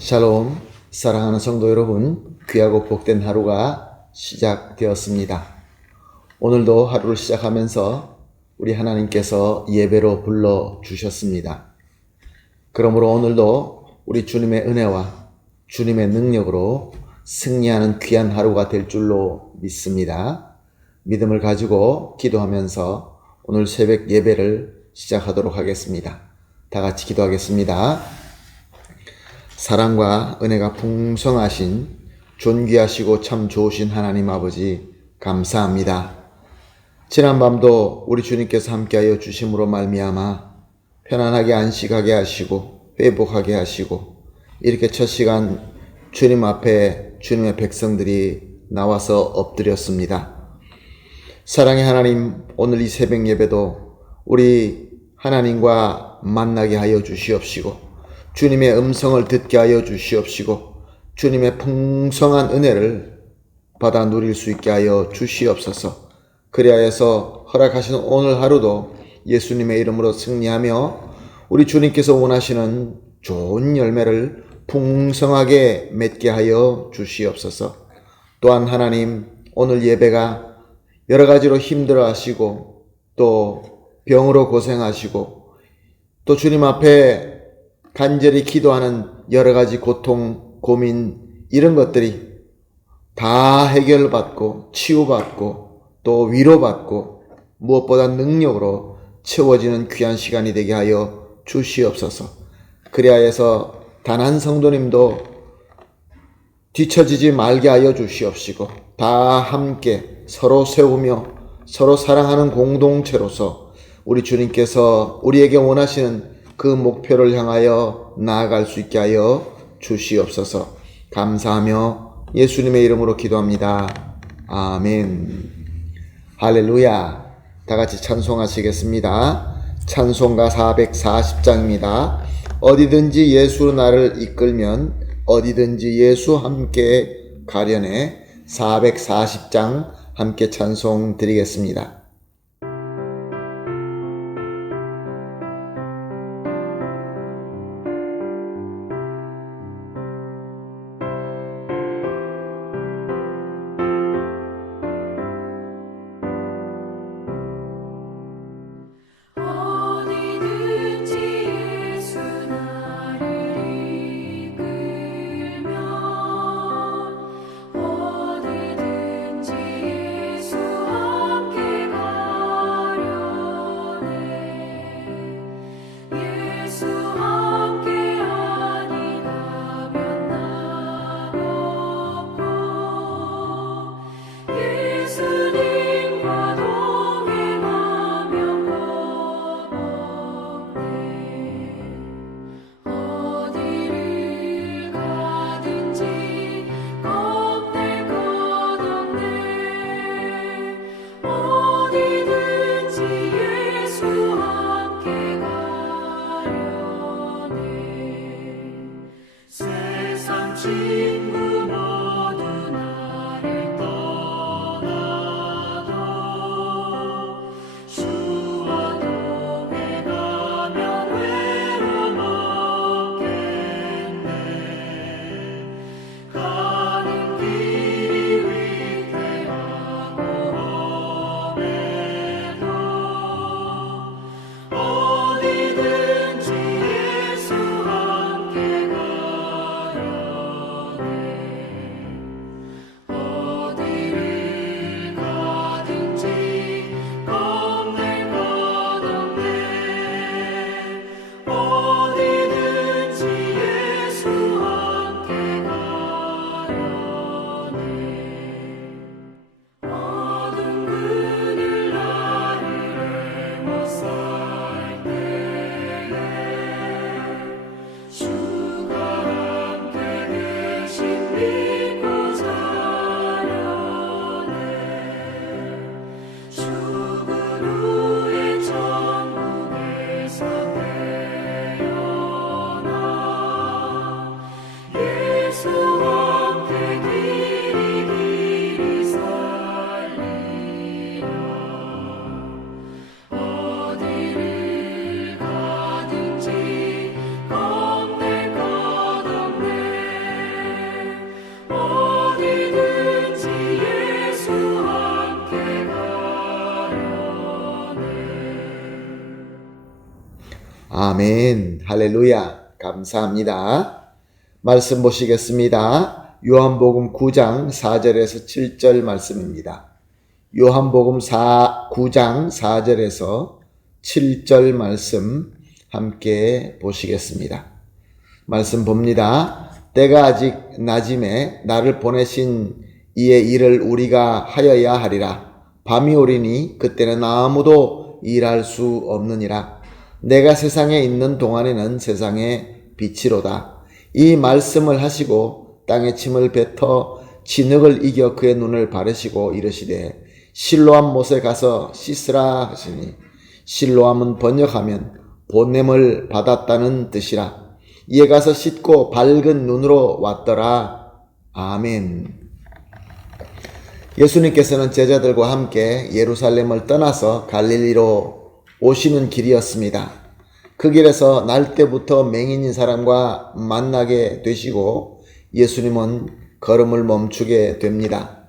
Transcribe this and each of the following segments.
샬롬, 사랑하는 성도 여러분, 귀하고 복된 하루가 시작되었습니다. 오늘도 하루를 시작하면서 우리 하나님께서 예배로 불러주셨습니다. 그러므로 오늘도 우리 주님의 은혜와 주님의 능력으로 승리하는 귀한 하루가 될 줄로 믿습니다. 믿음을 가지고 기도하면서 오늘 새벽 예배를 시작하도록 하겠습니다. 다 같이 기도하겠습니다. 사랑과 은혜가 풍성하신 존귀하시고 참 좋으신 하나님 아버지 감사합니다. 지난밤도 우리 주님께서 함께하여 주심으로 말미암아 편안하게 안식하게 하시고 회복하게 하시고 이렇게 첫 시간 주님 앞에 주님의 백성들이 나와서 엎드렸습니다. 사랑의 하나님, 오늘 이 새벽 예배도 우리 하나님과 만나게 하여 주시옵시고 주님의 음성을 듣게 하여 주시옵시고 주님의 풍성한 은혜를 받아 누릴 수 있게 하여 주시옵소서. 그리하여서 허락하신 오늘 하루도 예수님의 이름으로 승리하며 우리 주님께서 원하시는 좋은 열매를 풍성하게 맺게 하여 주시옵소서. 또한 하나님, 오늘 예배가 여러 가지로 힘들어 하시고 또 병으로 고생하시고 또 주님 앞에 간절히 기도하는 여러 가지 고통, 고민 이런 것들이 다 해결받고 치유받고 또 위로받고 무엇보다 능력으로 채워지는 귀한 시간이 되게 하여 주시옵소서. 그리하여서 단 한 성도님도 뒤처지지 말게 하여 주시옵시고 다 함께 서로 세우며 서로 사랑하는 공동체로서 우리 주님께서 우리에게 원하시는 그 목표를 향하여 나아갈 수 있게 하여 주시옵소서. 감사하며 예수님의 이름으로 기도합니다. 아멘. 할렐루야. 다 같이 찬송하시겠습니다. 찬송가 440장입니다. 어디든지 예수로 나를 이끌면 어디든지 예수 함께 가려네. 440장 함께 찬송 드리겠습니다. 아멘. 할렐루야. 감사합니다. 말씀 보시겠습니다. 요한복음 9장 4절에서 7절 말씀입니다. 요한복음 9장 4절에서 7절 말씀 함께 보시겠습니다. 말씀 봅니다. 때가 아직 낮임에 나를 보내신 이의 일을 우리가 하여야 하리라. 밤이 오리니 그때는 아무도 일할 수 없느니라. 내가 세상에 있는 동안에는 세상의 빛이로다. 이 말씀을 하시고 땅에 침을 뱉어 진흙을 이겨 그의 눈을 바르시고 이르시되 실로암 못에 가서 씻으라 하시니, 실로암은 번역하면 보냄을 받았다는 뜻이라. 이에 가서 씻고 밝은 눈으로 왔더라. 아멘. 예수님께서는 제자들과 함께 예루살렘을 떠나서 갈릴리로 오시는 길이었습니다. 그 길에서 날 때부터 맹인인 사람과 만나게 되시고 예수님은 걸음을 멈추게 됩니다.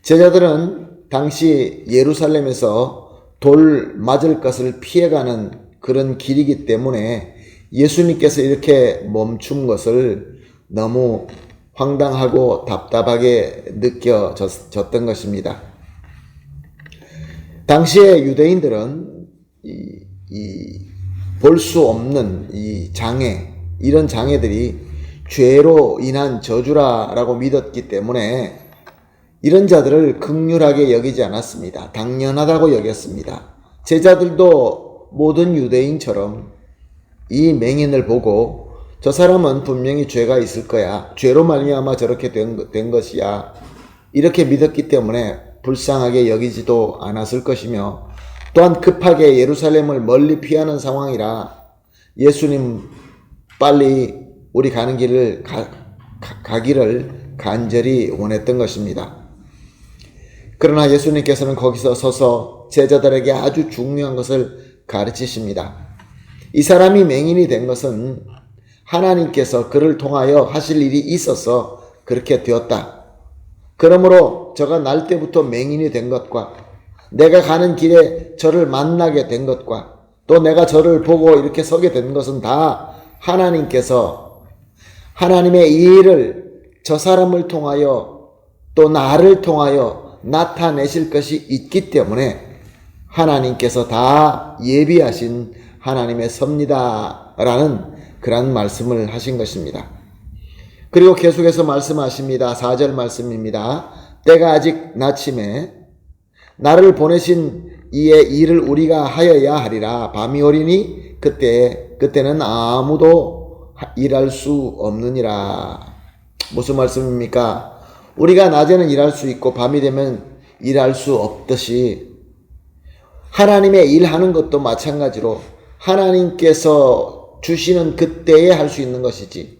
제자들은 당시 예루살렘에서 돌 맞을 것을 피해가는 그런 길이기 때문에 예수님께서 이렇게 멈춘 것을 너무 황당하고 답답하게 느껴졌던 것입니다. 당시에 유대인들은 볼 수 없는 이 장애, 이런 장애들이 죄로 인한 저주라고 믿었기 때문에 이런 자들을 긍휼하게 여기지 않았습니다. 당연하다고 여겼습니다. 제자들도 모든 유대인처럼 이 맹인을 보고 저 사람은 분명히 죄가 있을 거야, 죄로 말미암아 저렇게 된 것이야, 이렇게 믿었기 때문에 불쌍하게 여기지도 않았을 것이며, 또한 급하게 예루살렘을 멀리 피하는 상황이라 예수님 빨리 우리 가는 길을 가기를 간절히 원했던 것입니다. 그러나 예수님께서는 거기서 서서 제자들에게 아주 중요한 것을 가르치십니다. 이 사람이 맹인이 된 것은 하나님께서 그를 통하여 하실 일이 있어서 그렇게 되었다. 그러므로 저가 날 때부터 맹인이 된 것과 내가 가는 길에 저를 만나게 된 것과 또 내가 저를 보고 이렇게 서게 된 것은 다 하나님께서 하나님의 이 일을 저 사람을 통하여 또 나를 통하여 나타내실 것이 있기 때문에 하나님께서 다 예비하신 하나님의 섭니다라는 그런 말씀을 하신 것입니다. 그리고 계속해서 말씀하십니다. 4절 말씀입니다. 때가 아직 낮임에 나를 보내신 이의 일을 우리가 하여야 하리라. 밤이 오리니 그때는 아무도 일할 수 없느니라. 무슨 말씀입니까? 우리가 낮에는 일할 수 있고 밤이 되면 일할 수 없듯이 하나님의 일하는 것도 마찬가지로 하나님께서 주시는 그때에 할 수 있는 것이지,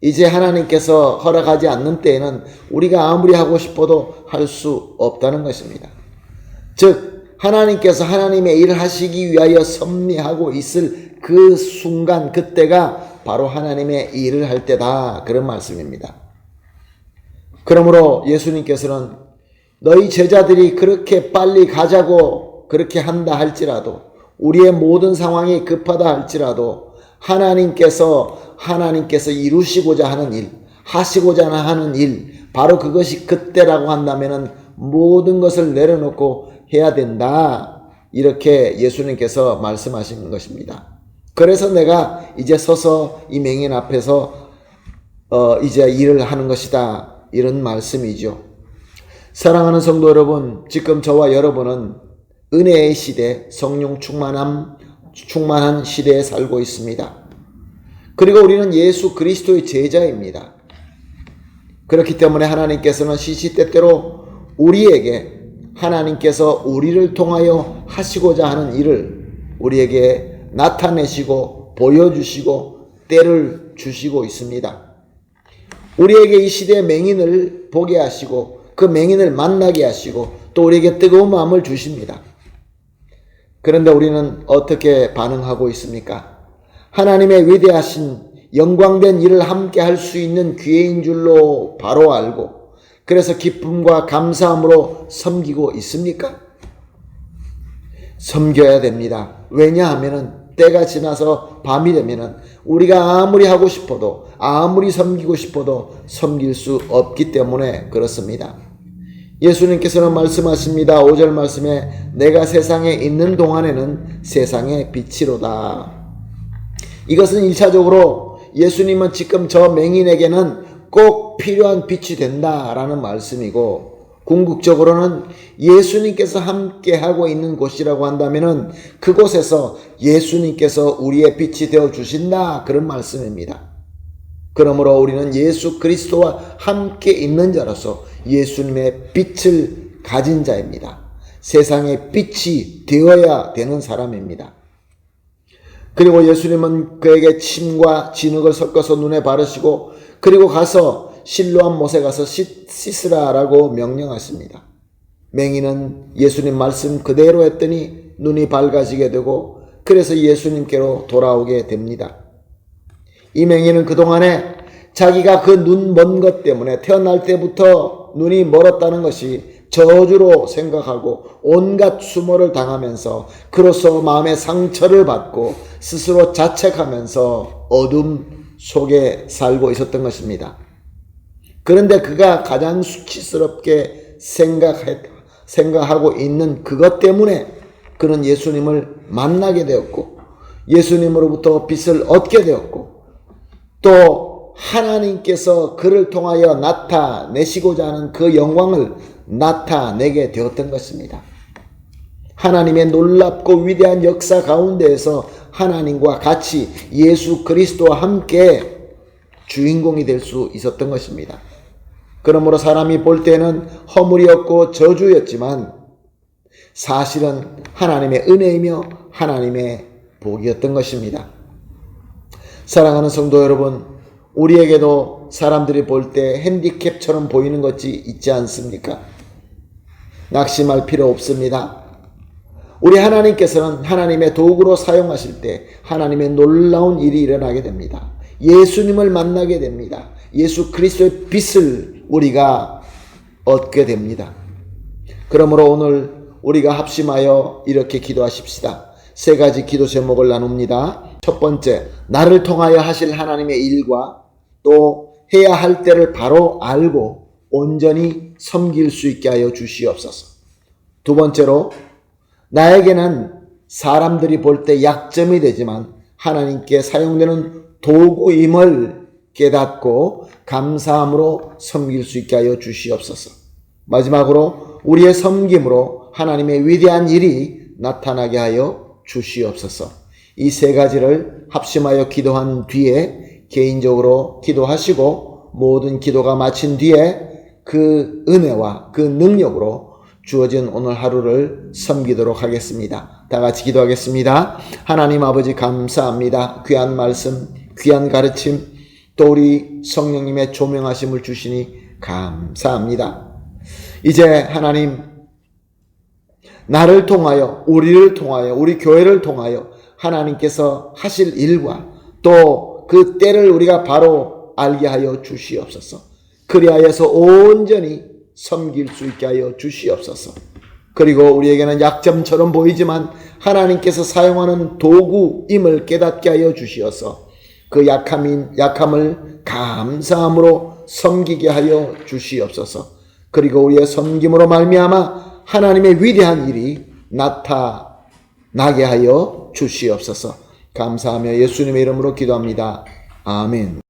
이제 하나님께서 허락하지 않는 때에는 우리가 아무리 하고 싶어도 할 수 없다는 것입니다. 즉 하나님께서 하나님의 일을 하시기 위하여 섭리하고 있을 그 순간, 그때가 바로 하나님의 일을 할 때다, 그런 말씀입니다. 그러므로 예수님께서는 너희 제자들이 그렇게 빨리 가자고 그렇게 한다 할지라도, 우리의 모든 상황이 급하다 할지라도 하나님께서 이루시고자 하는 일, 하시고자 하는 일, 바로 그것이 그때라고 한다면 모든 것을 내려놓고 해야 된다, 이렇게 예수님께서 말씀하신 것입니다. 그래서 내가 이제 서서 이 맹인 앞에서 이제 일을 하는 것이다, 이런 말씀이죠. 사랑하는 성도 여러분, 지금 저와 여러분은 은혜의 시대, 성령 충만한 시대에 살고 있습니다. 그리고 우리는 예수 그리스도의 제자입니다. 그렇기 때문에 하나님께서는 시시때때로 우리에게, 하나님께서 우리를 통하여 하시고자 하는 일을 우리에게 나타내시고 보여주시고 때를 주시고 있습니다. 우리에게 이 시대의 맹인을 보게 하시고 그 맹인을 만나게 하시고 또 우리에게 뜨거운 마음을 주십니다. 그런데 우리는 어떻게 반응하고 있습니까? 하나님의 위대하신 영광된 일을 함께 할 수 있는 기회인 줄로 바로 알고, 그래서 기쁨과 감사함으로 섬기고 있습니까? 섬겨야 됩니다. 왜냐하면 때가 지나서 밤이 되면은 우리가 아무리 하고 싶어도, 아무리 섬기고 싶어도 섬길 수 없기 때문에 그렇습니다. 예수님께서는 말씀하십니다. 5절 말씀에 내가 세상에 있는 동안에는 세상의 빛이로다. 이것은 1차적으로 예수님은 지금 저 맹인에게는 꼭 필요한 빛이 된다라는 말씀이고, 궁극적으로는 예수님께서 함께 하고 있는 곳이라고 한다면은 그곳에서 예수님께서 우리의 빛이 되어 주신다, 그런 말씀입니다. 그러므로 우리는 예수 그리스도와 함께 있는 자로서 예수님의 빛을 가진 자입니다. 세상의 빛이 되어야 되는 사람입니다. 그리고 예수님은 그에게 침과 진흙을 섞어서 눈에 바르시고, 그리고 가서 실로암 못에 가서 씻으라라고 명령하십니다. 맹인은 예수님 말씀 그대로 했더니 눈이 밝아지게 되고, 그래서 예수님께로 돌아오게 됩니다. 이 맹인은 그동안에 자기가 그 눈 먼 것 때문에 태어날 때부터 눈이 멀었다는 것이 저주로 생각하고 온갖 수모를 당하면서 그로써 마음의 상처를 받고 스스로 자책하면서 어둠 속에 살고 있었던 것입니다. 그런데 그가 가장 수치스럽게 생각하고 있는 그것 때문에 그는 예수님을 만나게 되었고, 예수님으로부터 빛을 얻게 되었고, 또 하나님께서 그를 통하여 나타내시고자 하는 그 영광을 나타내게 되었던 것입니다. 하나님의 놀랍고 위대한 역사 가운데에서 하나님과 같이 예수 그리스도와 함께 주인공이 될 수 있었던 것입니다. 그러므로 사람이 볼 때는 허물이었고 저주였지만 사실은 하나님의 은혜이며 하나님의 복이었던 것입니다. 사랑하는 성도 여러분, 우리에게도 사람들이 볼 때 핸디캡처럼 보이는 것이 있지 않습니까? 낙심할 필요 없습니다. 우리 하나님께서는 하나님의 도구로 사용하실 때 하나님의 놀라운 일이 일어나게 됩니다. 예수님을 만나게 됩니다. 예수 그리스도의 빛을 우리가 얻게 됩니다. 그러므로 오늘 우리가 합심하여 이렇게 기도하십시다. 세 가지 기도 제목을 나눕니다. 첫 번째, 나를 통하여 하실 하나님의 일과 또 해야 할 때를 바로 알고 온전히 섬길 수 있게 하여 주시옵소서. 두 번째로, 나에게는 사람들이 볼 때 약점이 되지만 하나님께 사용되는 도구임을 깨닫고 감사함으로 섬길 수 있게 하여 주시옵소서. 마지막으로, 우리의 섬김으로 하나님의 위대한 일이 나타나게 하여 주시옵소서. 이 세 가지를 합심하여 기도한 뒤에 개인적으로 기도하시고 모든 기도가 마친 뒤에 그 은혜와 그 능력으로 주어진 오늘 하루를 섬기도록 하겠습니다. 다 같이 기도하겠습니다. 하나님 아버지 감사합니다. 귀한 말씀, 귀한 가르침, 또 우리 성령님의 조명하심을 주시니 감사합니다. 이제 하나님, 나를 통하여, 우리를 통하여, 우리 교회를 통하여 하나님께서 하실 일과 또 그 때를 우리가 바로 알게 하여 주시옵소서. 그리하여서 온전히 섬길 수 있게 하여 주시옵소서. 그리고 우리에게는 약점처럼 보이지만 하나님께서 사용하는 도구임을 깨닫게 하여 주시어서 그 약함을 감사함으로 섬기게 하여 주시옵소서. 그리고 우리의 섬김으로 말미암아 하나님의 위대한 일이 나타나게 하여 주시옵소서. 감사하며 예수님의 이름으로 기도합니다. 아멘.